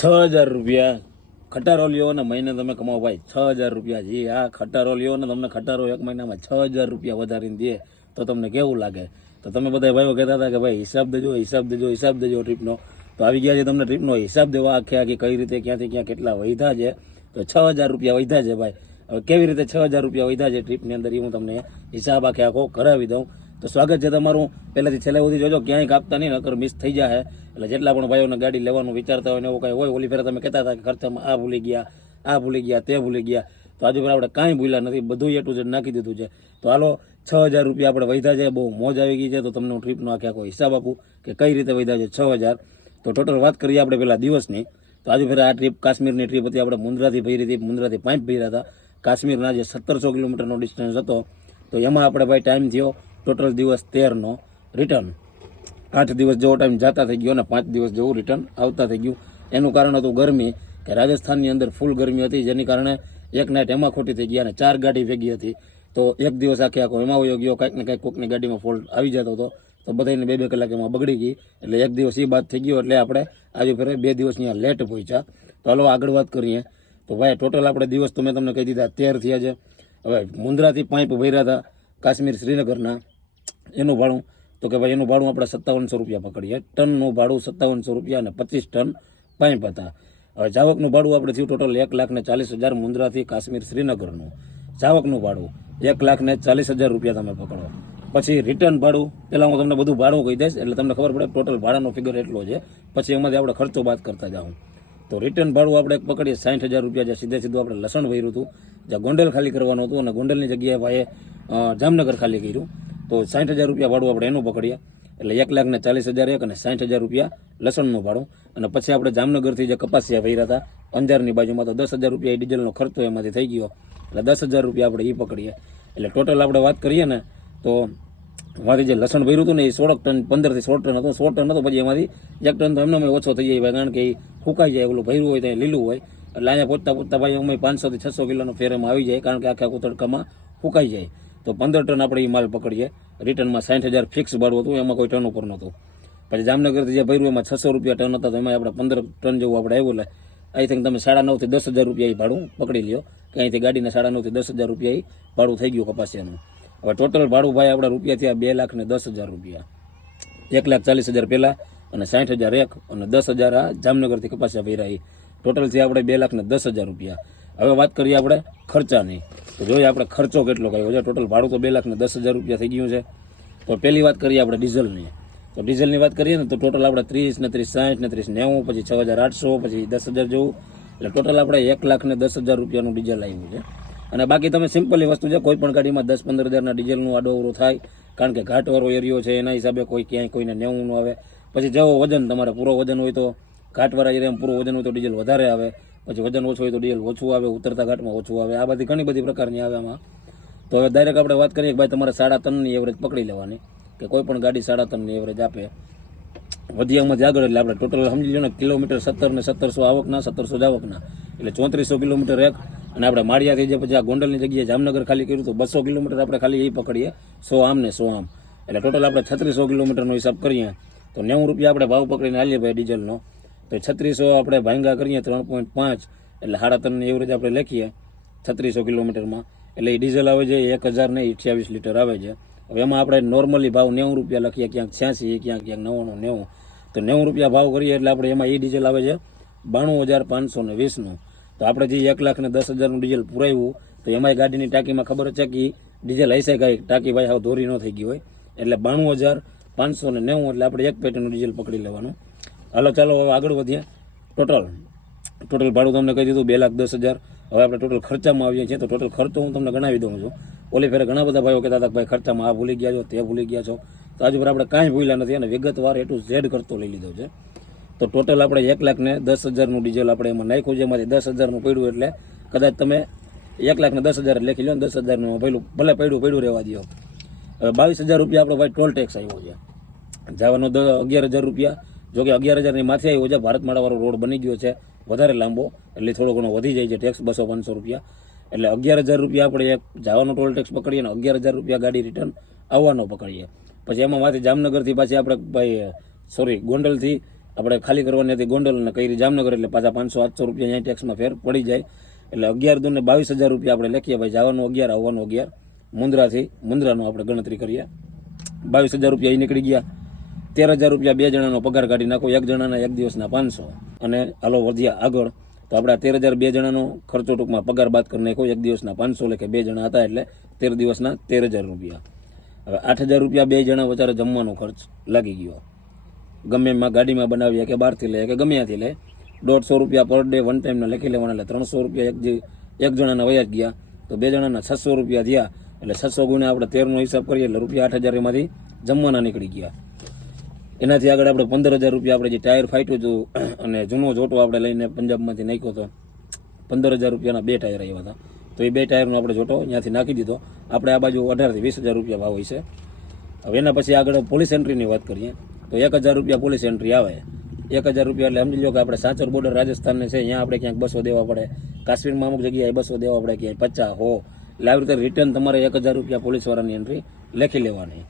છ હજાર રૂપિયા ખટારો લ્યો ને મહિને તમે કમાવો ભાઈ. છ હજાર રૂપિયા જે, આ ખટારો લ્યો ને તમને ખટારો એક મહિનામાં છ હજાર રૂપિયા વધારીને દે, તો તમને કેવું લાગે? તો તમે બધા ભાઈઓ કહેતા હતા કે ભાઈ, હિસાબ દેજો હિસાબ દેજો હિસાબ દેજો ટ્રીપનો તો આવી ગયા છે તમને ટ્રીપનો હિસાબ દેવા આખે આખી કઈ રીતે, ક્યાંથી ક્યાં કેટલા વૈધા છે. તો છ હજાર રૂપિયા વૈધા છે ભાઈ. હવે કેવી રીતે છ હજાર રૂપિયા વૈધા છે ટ્રીપની અંદર એ હું તમને હિસાબ આખે આખો કરાવી દઉં. તો સ્વાગત છે તમારું. પહેલાથી છેલ્લે સુધી જોજો, ક્યાંય કાપતા નહીં, નકર મિસ થઈ જાય એટલે જેટલા પણ ભાઈઓને ગાડી લેવાનું વિચારતા હોય ને એવું કાંઈ હોય, ઓલી ફેરા તમે કહેતા હતા કે ખર્ચામાં આ ભૂલી ગયા, આ ભૂલી ગયા, તે ભૂલી ગયા. તો આજે આપણે કાંઈ ભૂલ્યા નથી બધું એટલું જ નાખી દીધું છે. તો હાલો, છ હજાર રૂપિયા આપણે વધ્યા છે, બહુ મોજ આવી ગઈ છે, તો તમને હું ટ્રીપનો આખે આખો હિસાબ આપું કે કઈ રીતે વધ્યા છે છ હજાર. તો ટોટલ વાત કરીએ આપણે પહેલાં દિવસની. તો આજે ફેરા આ ટ્રીપ કાશ્મીરની ટ્રીપ હતી, આપણે મુન્દ્રાથી ભરી હતી, મુન્દ્રાથી પાંચ ભર્યા હતા. કાશ્મીરના જે સત્તરસો કિલોમીટરનો ડિસ્ટન્સ હતો. તો એમાં આપણે ભાઈ ટાઈમ થયો ટોટલ દિવસ તેરનો રિટર્ન આઠ દિવસ જેવો ટાઈમ જતા થઈ ગયો અને પાંચ દિવસ જેવું રિટર્ન આવતા થઈ ગયું. એનું કારણ હતું ગરમી, કે રાજસ્થાનની અંદર ફૂલ ગરમી હતી, જેની કારણે એક નાઇટ એમાં ખોટી થઈ ગઈ અને ચાર ગાડી ભેગી હતી. તો એક દિવસ આખે આખો એમાં વયો ગયો, કાંઈક ને કાંઈક કોકની ગાડીમાં ફોલ્ટ આવી જતો હતો. તો બધાને બે બે કલાક એમાં બગડી ગઈ. એટલે એક દિવસ એ બાદ થઈ ગયો, એટલે આપણે આજે ફેરે બે દિવસ અહીંયા લેટ પહોંચ્યા. તો હલો આગળ વાત કરીએ. તો ભાઈ ટોટલ આપણે દિવસ તો મેં તમને કહી દીધા, તેર થયા છે. હવે મુન્દ્રાથી પાઇપ ભર્યા હતા. કાશ્મીર શ્રીનગરના એનું ભાડું, તો કે ભાઈ એનું ભાડું આપણે સત્તાવનસો રૂપિયા પકડીએ. ટનનું ભાડું સત્તાવનસો રૂપિયા અને પચીસ ટન પાઇપ હતા. હવે જાવકનું ભાડું આપણે થયું ટોટલ એક લાખ ને ચાલીસ હજાર મુન્દ્રાથી કાશ્મીર શ્રીનગરનું. જાવકનું ભાડું, એક લાખ ને ચાલીસ હજાર રૂપિયા તમે પકડો. પછી રિટર્ન ભાડું પહેલાં હું તમને બધું ભાડું કહી દઈશ, એટલે તમને ખબર પડે ટોટલ ભાડાનો ફિગર એટલો છે. પછી એમાંથી આપણે ખર્ચો બાદ કરતા જાઉં. તો રિટર્ન ભાડું આપણે પકડીએ સાઠ હજાર રૂપિયા જે સીધે સીધું આપણે લસણ ભર્યું હતું. જ્યાં ગોંડલ ખાલી કરવાનું હતું અને ગોંડલની જગ્યાએ ભાઈએ જામનગર ખાલી કર્યું. તો સાઠ હજાર રૂપિયા ભાડું આપણે એનું પકડીએ. એટલે એક લાખ ને ચાલીસ હજાર એક અને સાઠ હજાર રૂપિયા લસણનું ભાડું. અને પછી આપણે જામનગરથી જે કપાસિયા ભર્યા હતા, અંજારની બાજુમાં તો દસ હજાર રૂપિયા એ ડીઝલનો ખર્ચો એમાંથી થઈ ગયો. એટલે દસ હજાર રૂપિયા આપણે એ પકડીએ. એટલે ટોટલ આપણે વાત કરીએ ને, તો મારી જે લસણ ભર્યું હતું ને એ સોળ ટન પંદરથી સોળ ટન હતું. સોળ ટન હતો, પછી એમાંથી એક ટન તો એમને ઓછો થઈ જાય. કારણ કે એ ફૂંકાઈ જાય, ઓલું ભર્યું હોય તો એ લીલું હોય. એટલે અહીંયા પહોંચતા પહોંચતા ભાઈ અમે પાંચસોથી છસો કિલોનો ફેરમાં આવી જાય, કારણ કે આખા કુતડકામાં તડકામાં ફૂંકાઈ જાય. તો પંદર ટન આપણે એ માલ પકડીએ. રિટર્નમાં સાઠ હજાર ફિક્સ ભાડું હતું, એમાં કોઈ ટન ઉપર નહોતું. પછી જામનગરથી જે ભર્યું, એમાં છસો રૂપિયા ટન હતા, તો એમાં આપણે પંદર ટન જેવું આપણે આવ્યું, એટલે આઈ થિંક તમે સાડા નવથી દસ હજાર રૂપિયા ભાડું પકડી લ્યો, કે અહીંથી ગાડીના સાડા નવથી દસ હજાર રૂપિયા એ ભાડું થઈ ગયું કપાસિયાનું. હવે ટોટલ ભાડું ભાઈ આપણા રૂપિયા થયા બે લાખ ને દસ હજાર રૂપિયા. એક લાખ ચાલીસ હજાર પહેલાં અને સાઠ હજાર એક અને દસ હજાર આ જામનગરથી કપાસિયા એ ટોટલ છે આપણે બે લાખ ને દસ હજાર રૂપિયા. હવે વાત કરીએ આપણે ખર્ચાની. તો જોઈએ આપણે ખર્ચો કેટલો કર્યો. છે ટોટલ ભાડું તો બે લાખ ને દસ હજાર રૂપિયા થઈ ગયું છે. તો પહેલી વાત કરીએ આપણે ડીઝલની. તો ડીઝલની વાત કરીએ ને તો ટોટલ આપણે ત્રીસ ને ત્રીસ સાઠ ને ત્રીસ, નેવું, પછી છ હજાર આઠસો, પછી દસ હજાર જેવું. એટલે ટોટલ આપણે એક લાખ ને દસ હજાર રૂપિયાનું ડીઝલ આવ્યું છે. અને બાકી તમે સિમ્પલી વસ્તુ છે, કોઈ પણ ગાડીમાં દસ પંદર હજારના ડીઝલનું આડોઅવળું થાય, કારણ કે ઘાટવાળો એરિયો છે, એના હિસાબે કોઈ ક્યાંય કોઈને નેવું નું આવે. પછી જવો વજન, તમારે પૂરો વજન હોય તો ઘાટવાળા એરિયામાં પૂરું વજન હોય તો ડીઝલ વધારે આવે, પછી વજન ઓછું હોય તો ડીઝલ ઓછું આવે, ઉતરતા ઘાટમાં ઓછું આવે, આ બધી ઘણી બધી પ્રકારની આવે આમાં. તો હવે ડાયરેક્ટ આપણે વાત કરીએ કે ભાઈ તમારે સાડા ત્રણની એવરેજ પકડી લેવાની, કે કોઈ પણ ગાડી સાડા ત્રણની એવરેજ આપે. વધિયામાંથી આગળ એટલે આપણે ટોટલ સમજી લો ને, કિલોમીટર સત્તર ને સત્તરસો આવકના, સત્તરસો જ આવકના. એટલે ચોત્રીસો કિલોમીટર એક, અને આપણે માળિયાથી જે પછી આ ગોંડલની જગ્યાએ જામનગર ખાલી કર્યું તો બસો કિલોમીટર આપણે ખાલી એ પકડીએ, સો આમ ને સો આમ. એટલે ટોટલ આપણે છત્રીસો કિલોમીટરનો હિસાબ કરીએ, તો નેવું રૂપિયા આપણે ભાવ પકડીને હાલીએ ભાઈ ડીઝલનો. તો છત્રીસો આપણે ભાંગા કરીએ ત્રણ પોઈન્ટ પાંચ, એટલે સાડા ત્રણની એવરેજ આપણે લખીએ છત્રીસો કિલોમીટરમાં. એટલે એ ડીઝલ આવે છે એક હજાર ને અઠ્યાવીસ લીટર આવે છે. હવે એમાં આપણે નોર્મલી ભાવ નેવું રૂપિયા લખીએ, ક્યાંક છ્યાસી, ક્યાંક ક્યાંક નવ્વાણું, નેવું. તો નેવું રૂપિયા ભાવ કરીએ એટલે આપણે એમાં એ ડીઝલ આવે છે, બાણું હજાર પાંચસો ને વીસનું તો આપણે જે એક લાખ ને દસ હજારનું ડીઝલ પુરાવ્યું, તો એમાંય ગાડીની ટાંકીમાં ખબર છે કે ડીઝલ હશે કાંઈ ટાંકી ભાઈ હાવ ધોરી ન થઈ ગઈ હોય. એટલે બાણું હજાર પાંચસો ને નેવું, એટલે આપણે એક પેટીનું ડીઝલ પકડી લેવાનું. હાલો, ચાલો, હવે આગળ વધીએ. ટોટલ ટોટલ ભાડું તમને કહી દીધું, બે લાખ દસ હજાર. હવે આપણે ટોટલ ખર્ચામાં આવીએ છીએ. તો ટોટલ ખર્ચો હું તમને ગણાવી દઉં છું. ઓલી ફેરે ઘણા બધા ભાઈઓ કહેતા હતા ભાઈ, ખર્ચામાં આ ભૂલી ગયા છો, તે ભૂલી ગયા છો. તો આજે પર આપણે કાંઈ ભૂલ્યા નથી અને વિગતવાર એ ટુ ઝેડ કરતો લઈ લીધો છે. તો ટોટલ આપણે એક લાખ ને દસ હજારનું ડીઝલ આપણે એમાં નાખ્યું છે. એમાંથી દસ હજારનું પડ્યું એટલે કદાચ તમે એક લાખ ને દસ હજાર લખી લો ને દસ હજારનું પેલું ભલે પડ્યું પડ્યું રહેવા દો હવે બાવીસ હજાર રૂપિયા આપણો ભાઈ ટોલ ટેક્સ આવ્યો છે. જવાનો અગિયાર હજાર રૂપિયા જો કે અગિયાર હજારની માથે આવ્યો છે. ભારતમાળાવાળો રોડ બની ગયો છે. વધારે લાંબો. એટલે થોડો ઘણો વધી જાય છે ટેક્સ બસો, પાંચસો રૂપિયા. એટલે અગિયાર હજાર રૂપિયા આપણે જવાનો ટોલ ટેક્સ પકડીએ અને અગિયાર હજાર રૂપિયા ગાડી રિટર્ન આવવાનો પકડીએ. પછી એમાં માથે જામનગરથી પાછી આપણે ભાઈ સોરી ગોંડલથી આપણે ખાલી કરવાની હતી ગોંડલ અને કઈ જામનગર એટલે પાછા પાંચસો, આઠસો રૂપિયા અહીંયા ટેક્સમાં ફેર પડી જાય. એટલે અગિયાર દૂને બાવીસ હજાર રૂપિયા આપણે લખીએ. ભાઈ, જવાનું અગિયાર, આવવાનું અગિયાર. મુન્દ્રાથી મુંદ્રાનો આપણે ગણતરી કરીએ. બાવીસ હજાર રૂપિયા અહીં નીકળી ગયા. તેર હજાર રૂપિયા બે જણાનો પગાર કાઢી નાખો, એક જણાના એક દિવસના પાંચસો. અને હાલો, વધ્યા આગળ, તો આપણે તેર હજાર બે જણાનો ખર્ચો ટૂંકમાં પગાર બાદ કરી નાખો એક દિવસના પાંચસો લેખે બે જણા હતા એટલે તેર દિવસના તેર હજાર રૂપિયા. હવે આઠ હજાર રૂપિયા બે જણા વચારે જમવાનો ખર્ચ લાગી ગયો. ગમે એમાં ગાડીમાં બનાવીએ કે બહારથી લે કે ગમે ત્યાંથી લે દોઢસો રૂપિયા પર ડે વન ટાઈમના લખી લેવાના એટલે ત્રણસો રૂપિયા એક જે એક જણાના વયા જ ગયા. તો બે જણાના છસો રૂપિયા થયા. એટલે છસો ગુણ્યા આપણે તેરનો હિસાબ કરીએ એટલે રૂપિયા આઠ હજાર એમાંથી જમવાના નીકળી ગયા. એનાથી આગળ આપણે પંદર હજાર રૂપિયા આપણે જે ટાયર ફાટ્યું હતું અને જૂનો જોટો આપણે લઈને પંજાબમાંથી નાખ્યો હતો પંદર હજાર રૂપિયાના બે ટાયર આવ્યા હતા. તો એ બે ટાયરનો આપણે જોટો ત્યાંથી નાખી દીધો. આપણે આ બાજુ અઢારથી વીસ હજાર રૂપિયા ભાવ હોય છે. હવે એના પછી આગળ પોલીસ એન્ટ્રીની વાત કરીએ. તો એક હજાર રૂપિયા પોલીસ એન્ટ્રી આવે. એક હજાર રૂપિયા એટલે સમજી લો કે આપણે સાચર બોર્ડર રાજસ્થાનને છે, અહીંયા આપણે ક્યાંક બસો દેવા પડે. કાશ્મીરમાં અમુક જગ્યાએ બસો દેવા પડે, ક્યાંય પચાસ હો. એટલે આવી રીતે રિટર્ન તમારે એક હજાર રૂપિયા પોલીસવાળાની એન્ટ્રી લખી લેવાની.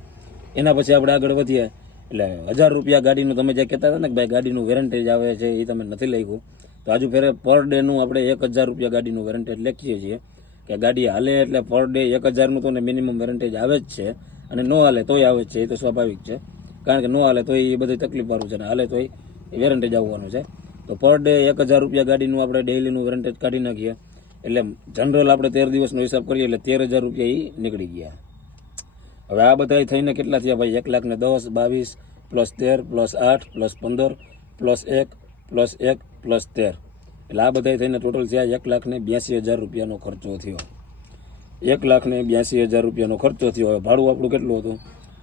એના પછી આપણે આગળ વધીએ. એટલે હજાર રૂપિયા ગાડીનું તમે જે કહેતા હતા ને કે ભાઈ ગાડીનું વેરંટેજ આવે છે એ તમે નથી લખ્યું. તો હજુ ફેરે પર ડેનું આપણે એક હજાર રૂપિયા ગાડીનું વેરંટેજ લખીએ છીએ કે ગાડી હાલે એટલે પર ડે એક હજારનું તો મિનિમમ વેરંટેજ આવે જ છે અને ન હાલે તોય આવે જ છે એ તો સ્વાભાવિક છે. કારણ કે ન હાલે તો એ બધી તકલીફવાળું છે અને હાલે તોય વેરંટેજ આવવાનું છે. તો પર ડે એક હજાર રૂપિયા ગાડીનું આપણે ડેઇલીનું વેરંટેજ કાઢી નાખીએ. એટલે જનરલ આપણે તેર દિવસનો હિસાબ કરીએ એટલે તેર હજાર રૂપિયા એ નીકળી ગયા. હવે આ બધા થઈને કેટલા થયા ભાઈ? એક લાખ ને દસ, બાવીસ, પ્લસ તેર, પ્લસ આઠ, પ્લસ પંદર, પ્લસ એક પ્લસ એક, પ્લસ તેર. એટલે આ બધા થઈને ટોટલ થયા એક લાખ ને બ્યાસી હજાર રૂપિયાનો ખર્ચો થયો. એક લાખ ને બ્યાસી હજાર રૂપિયાનો ખર્ચો થયો. હવે ભાડું આપણું કેટલું હતું?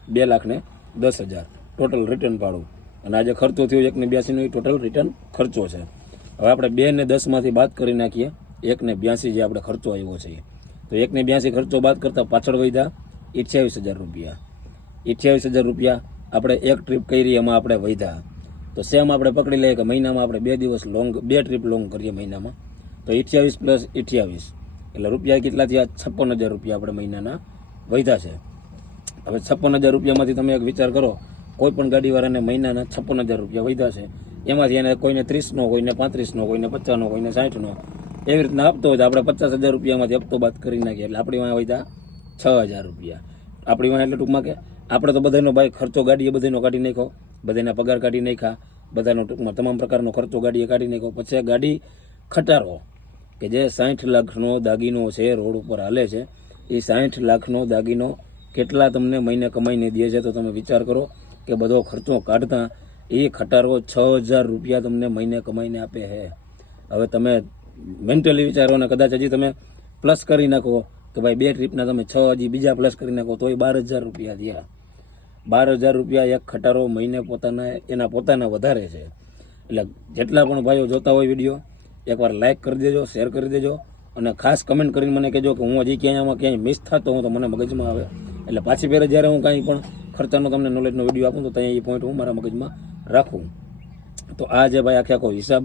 બે લાખ ને દસ હજાર. ટોટલ રિટર્ન ભાડું. અને આજે ખર્ચો થયો એક ને બ્યાસીનો એ ટોટલ રિટર્ન ખર્ચો છે. હવે આપણે બે ને દસમાંથી બાદ કરી નાખીએ. એક ને બ્યાસી જે આપણે ખર્ચો આવ્યો છે તો એક ને બ્યાસી ખર્ચો બાદ કરતાં પાછળ વધ્યા. અઠ્યાવીસ હજાર રૂપિયા. અઠ્યાવીસ હજાર રૂપિયા આપણે એક ટ્રીપ કરી એમાં આપણે વધ્યા. તો સેમ આપણે પકડી લઈએ કે મહિનામાં આપણે બે દિવસ લોંગ બે ટ્રીપ લોંગ કરીએ મહિનામાં. તો અઠ્યાવીસ પ્લસ અઠ્યાવીસ એટલે રૂપિયા કેટલા થયા છપ્પન હજાર રૂપિયા આપણે મહિનાના વધ્યા છે. હવે છપ્પન હજાર રૂપિયામાંથી તમે એક વિચાર કરો, કોઈ પણ ગાડીવાળાને મહિનાના છપ્પન હજાર રૂપિયા વધ્યા છે. એમાંથી એને કોઈને ત્રીસનો કોઈને પાંત્રીસનો કોઈને પચાસનો કોઈને સાઠનો એવી રીતના આપતો હોય તો આપણે પચાસ હજાર રૂપિયામાંથી હપ્તો બાદ કરી નાખીએ. એટલે આપણી વાંહે છ હજાર રૂપિયા. આપણી વાંહે એટલે ટૂંકમાં કે આપણે તો બધાનો ભાઈ ખર્ચો ગાડીએ બધાનો કાઢી નાખ્યો. બધાના પગાર કાઢી નાખ્યા. બધાનો ટૂંકમાં તમામ પ્રકારનો ખર્ચો ગાડીએ કાઢી નાખ્યો. પછી ગાડી ખટારો, કે જે સાઠ લાખનો દાગીનો છે, રોડ ઉપર હાલે છે, એ સાઠ લાખનો દાગીનો કેટલા તમને મહિને કમાઈને દે છે તો તમે વિચાર કરો કે બધો ખર્ચો કાઢતા એ ખટારો છ હજાર રૂપિયા તમને મહિને કમાઈને આપે છે. હવે તમે મેન્ટલી વિચારો ને કદાચ હજી તમે પ્લસ કરી નાખો. કે ભાઈ બે ટ્રીપના તમે છ હજી બીજા પ્લસ કરી નાખો, તોય બાર હજાર રૂપિયા થયા. બાર હજાર રૂપિયા એક ખટારો મહિને પોતાના, એના પોતાના વધારે છે. એટલે જેટલા પણ ભાઈઓ જોતા હોય વીડિયો એકવાર લાઇક કરી દેજો શેર કરી દેજો, અને ખાસ કમેન્ટ કરીને મને કહેજો કે હું હજી ક્યાંય આમાં ક્યાંય મિસ થતો હું તો મને મગજમાં આવે. એટલે પાછી ફેરે જ્યારે હું કાંઈ પણ ખર્ચાનો તમને નોલેજનો વીડિયો આપું તો ત્યાં એ પોઈન્ટ હું મારા મગજમાં રાખું. તો આ જે ભાઈ આખે આખો હિસાબ,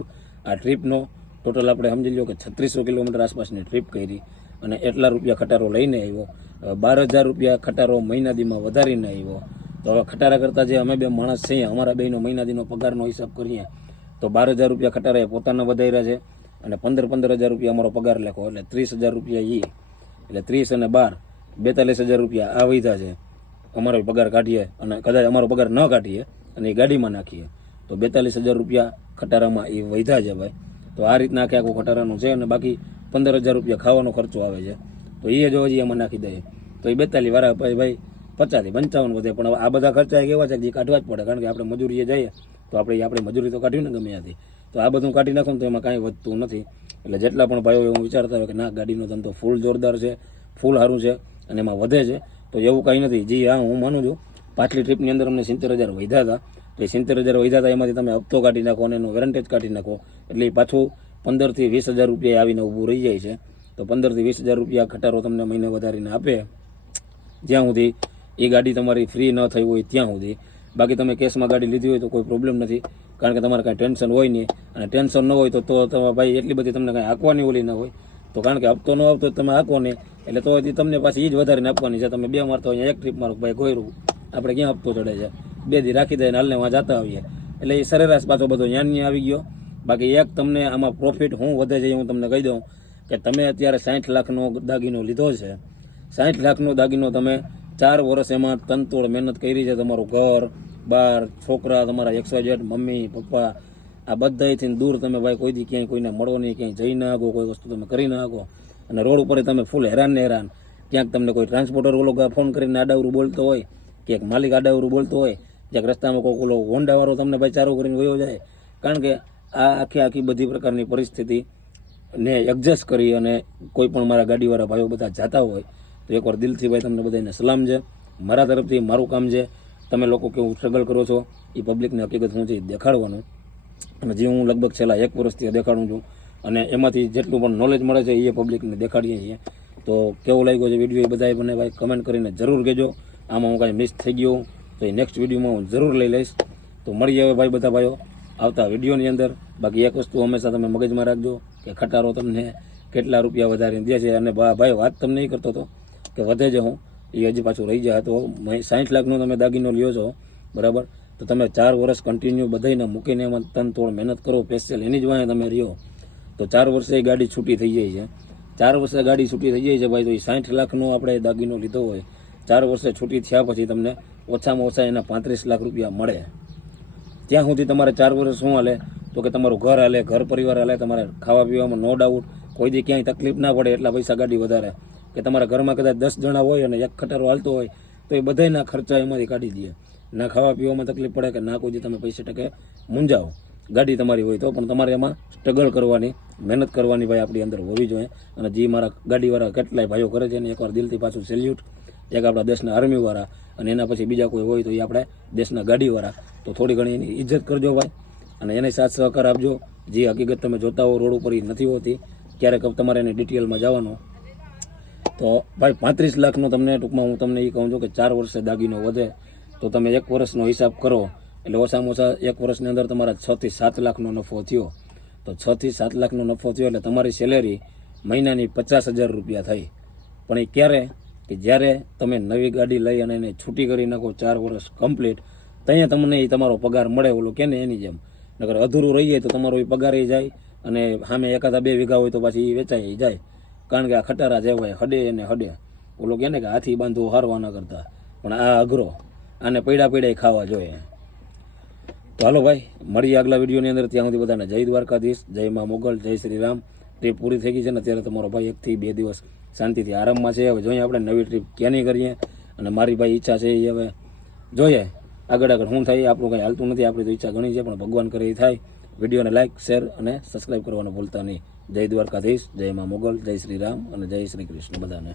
આ ટ્રીપનો ટોટલ આપણે સમજી લો કે છત્રીસો કિલોમીટર આસપાસની ટ્રીપ કરી. અને એટલા રૂપિયા ખટારો લઈને આવ્યો. બાર હજાર રૂપિયા ખટારો મહિના દીમાં વધારીને આવ્યો. તો હવે ખટારા કરતાં જે અમે બે માણસ છીએ, અમારા બેનો મહિના દીનો પગારનો હિસાબ કરીએ, તો બાર હજાર રૂપિયા ખટારા એ પોતાના વધાર્યા છે અને પંદર પંદર હજાર રૂપિયા અમારો પગાર લખો. એટલે ત્રીસ હજાર રૂપિયા એ એટલે ત્રીસ અને બાર, બેતાલીસ હજાર રૂપિયા આ વધ્યા છે. અમારો પગાર કાઢીએ અને કદાચ અમારો પગાર ન કાઢીએ અને એ ગાડીમાં નાખીએ. તો બેતાલીસ હજાર રૂપિયા ખટારામાં એ વૈધા છે ભાઈ. તો આ રીતના આખે આખું ખટારાનું છે અને બાકી પંદર હજાર રૂપિયા ખાવાનો ખર્ચો આવે છે. તો એ જો હજી એમાં નાખી દઈએ. તો એ બેતાલીસ વાળા ભાઈ ભાઈ પચાસથી પંચાવન વધે. પણ આ બધા ખર્ચા એક એવા છે જે કાઢવા જ પડે. કારણ કે આપણે મજૂરીએ જઈએ, તો આપણે આપણે મજૂરી તો કાઢ્યું ને ગમે ત્યાંથી. તો આ બધું કાઢી નાખો તો એમાં કાંઈ વધતું નથી. એટલે જેટલા પણ ભાઈઓ એવું વિચારતા હોય કે ના, ગાડીનો ધંધો ફૂલ જોરદાર છે ફૂલ સારું છે અને એમાં વધે છે, તો એવું કાંઈ નથી. જી હા, હું માનું છું. પાછલી ટ્રીપની અંદર અમને સિત્તેર હજાર વધ્યા હતા. તો એ સિત્તેર હજાર વધ્યા હતા, એમાંથી તમે હપ્તો કાઢી નાખો અને એનું વેરંટેજ કાઢી નાખો. એટલે પાછું પંદરથી વીસ હજાર રૂપિયા આવીને ઊભું રહી જાય છે. તો પંદરથી વીસ હજાર રૂપિયા ખટારો તમને મહિને વધારીને આપે. જ્યાં સુધી એ ગાડી તમારી ફ્રી ન થઈ હોય ત્યાં સુધી. બાકી તમે કેસમાં ગાડી લીધી હોય તો કોઈ પ્રોબ્લેમ નથી. કારણ કે તમારે કાંઈ ટેન્શન હોય નહીં. અને ટેન્શન ન હોય તો તો તમે ભાઈ એટલી બધી તમને કાંઈ આંકવાની ઓલી ન હોય. તો કારણ કે હપ્તો ન આવતો તમે આંકો નહીં. એટલે તો તમને પાછી એ જ વધારીને આપવાની છે. તમે બે મારતો અહીંયા એક ટ્રીપ મારો ભાઈ ગોયરું. આપણે ક્યાં હપ્તો ચડે છે? બે દી રાખી દઈએ ને હાલને વાં જતા આવીએ. એટલે એ સરેરાશ પાછો બધો ન્યા આવી ગયો. બાકી એક તમને આમાં પ્રોફિટ હું વધે છે હું તમને કહી દઉં કે તમે અત્યારે સાઠ લાખનો દાગીનો લીધો છે. સાઠ લાખનો દાગીનો તમે ચાર વર્ષ એમાં તનતોડ મહેનત કરી છે તમારું ઘર, બાર, છોકરા, તમારા એકસો જેટ મમ્મી, પપ્પા, આ બધાથી દૂર તમે ભાઈ કોઈ દી ક્યાંય કોઈને મળો નહીં, ક્યાંય જઈ ના આગો કોઈ વસ્તુ તમે કરી ના આગો અને રોડ ઉપર તમે ફૂલ હેરાન ને હેરાન. ક્યાંક તમને કોઈ ટ્રાન્સપોર્ટર ઓલો ફોન કરીને આડાવરું બોલતો હોય, ક્યાંક માલિક આડાવરું બોલતો હોય, ક્યાંક રસ્તામાં કોઈ ઓલો હોન્ડાવાળો તમને ભાઈ ચારો કરીને વયો જાય. કારણ કે આ આખી આખી બધી પ્રકારની પરિસ્થિતિ ને એડજસ્ટ કરી અને કોઈ પણ મારા ગાડીવાળા ભાઈઓ બધા જાતા હોય, તો એકવાર દિલથી ભાઈ તમને બધાને સલામ છે. મારા તરફથી મારું કામ છે. તમે લોકો કેવું સ્ટ્રગલ કરો છો, એ પબ્લિકને હકીકત હું છે એ દેખાડવાનું. અને જે હું લગભગ છેલ્લા એક વર્ષથી દેખાડું છું અને એમાંથી જેટલું પણ નોલેજ મળે છે એ પબ્લિકને દેખાડીએ છીએ. તો કેવો લાગ્યો છે વીડિયો એ બધાએ મને ભાઈ કમેન્ટ કરીને જરૂર કહેજો. આમાં હું કાંઈ મિસ થઈ ગયો તો એ નેક્સ્ટ વિડીયોમાં હું જરૂર લઈ લઈશ. તો મળી આવે ભાઈ બધા ભાઈઓ. આવતા વિડીયોની અંદર. બાકી એક વસ્તુ હંમેશા તમે મગજમાં રાખજો કે ખટારો તમને કેટલા રૂપિયા વધારે દે છે. અને ભાઈ, વાત તમને એ કરતો હતો કે વધે જ હું. એ હજી પાછું રહી જાય. તો સાઠ લાખનો તમે દાગીનો લ્યો છો. બરાબર? તો તમે ચાર વર્ષ કન્ટિન્યુ બધાને મૂકીને એમાં તન તોડ મહેનત કરો સ્પેશિયલ એની જ વાંહે તમે રહ્યો. તો ચાર વર્ષે એ ગાડી છૂટી થઈ જાય છે. ચાર વર્ષે ગાડી છૂટી થઈ જાય છે ભાઈ, તો એ સાઠ લાખનો આપણે દાગીનો લીધો હોય. ચાર વર્ષે છૂટી થયા પછી તમને ઓછામાં ઓછા એના પાંત્રીસ લાખ રૂપિયા મળે. ત્યાં સુધી તમારે ચાર વર્ષ શું હાલે, તો કે તમારું ઘર હાલે, ઘર પરિવાર હાલે, તમારે ખાવા પીવામાં નો ડાઉટ કોઈ દી ક્યાંય તકલીફ ના પડે એટલા પૈસા ગાડી વધારે. કે તમારા ઘરમાં કદાચ દસ જણા હોય અને એક ખટારો હાલતો હોય, તો એ બધાયના ખર્ચા એમાંથી કાઢી દે. ના ખાવા પીવામાં તકલીફ પડે કે ના કોઈ દી તમે પૈસા ટકે મૂંઝાઓ ગાડી તમારી હોય તો, પણ તમારે એમાં સ્ટ્રગલ કરવાની, મહેનત કરવાની ભાઈ આપણી અંદર હોવી જોઈએ. અને જે મારા ગાડીવાળા કેટલાય ભાઈઓ કરે છે એને એકવાર દિલથી પાછું સેલ્યુટ એક આપણા દેશના આર્મીવાળા અને એના પછી બીજા કોઈ હોય તો એ આપણે દેશના ગાડીવાળા. તો થોડી ઘણી એની ઇજ્જત કરજો ભાઈ. અને એને સાથ સહકાર આપજો. જે હકીકત તમે જોતા હો, રોડ ઉપર એ નથી હોતી. ક્યારેક તમારે એની ડિટેલમાં જવાનું. તો ભાઈ, પાંત્રીસ લાખનો તમને ટૂંકમાં હું તમને એ કહું છું કે ચાર વર્ષે દાગીનો વધે. તો તમે એક વર્ષનો હિસાબ કરો. એટલે ઓછામાં ઓછા એક વર્ષની અંદર તમારા છથી સાત લાખનો નફો થયો. તો છથી સાત લાખનો નફો થયો એટલે તમારી સેલેરી મહિનાની પચાસ હજાર રૂપિયા થઈ. પણ એ ક્યારે? કે જ્યારે તમે નવી ગાડી લઈ અને એને છૂટી કરી નાખો, ચાર વર્ષ કમ્પ્લીટ ત્યાં તમને એ તમારો પગાર મળે ઓલું કે ને એની જેમ. નગર અધૂરું રહી જાય તો તમારો એ પગાર જાય અને સામે એકાદા બે વીઘા હોય તો પાછી એ વેચાઈ જાય. કારણ કે આ ખટારા જે હોય હડે એને હડે. ઓલો કહે ને કે હાથી બાંધવો હારવાના કરતા. પણ આ અઘરો. આને પૈડા પૈડા ખાવા જોઈએ. તો હાલો ભાઈ, મળીએ આગલા વિડીયોની અંદર. ત્યાં સુધી બધાને જય દ્વારકાધીશ, જય મા મોગલ, જય શ્રી રામ. ટ્રીપ પૂરી થઈ ગઈ છે ને અત્યારે તમારો ભાઈ એકથી બે દિવસ શાંતિથી આરામમાં છે. હવે જોઈએ આપણે નવી ટ્રીપ ક્યાંની કરીએ. અને મારી ભાઈ ઈચ્છા છે એ હવે જોઈએ. આગળ આગળ શું થાય આપણું કંઈ હાલતું નથી, આપણી તો ઈચ્છા ઘણી છે, પણ ભગવાન કરે એ થાય. વિડીયોને લાઇક શેર અને સબસ્ક્રાઈબ કરવાનું ભૂલતા નહીં. જય દ્વારકાધીશ, જય મા મોગલ, જય શ્રી રામ અને જય શ્રી કૃષ્ણ બધાને.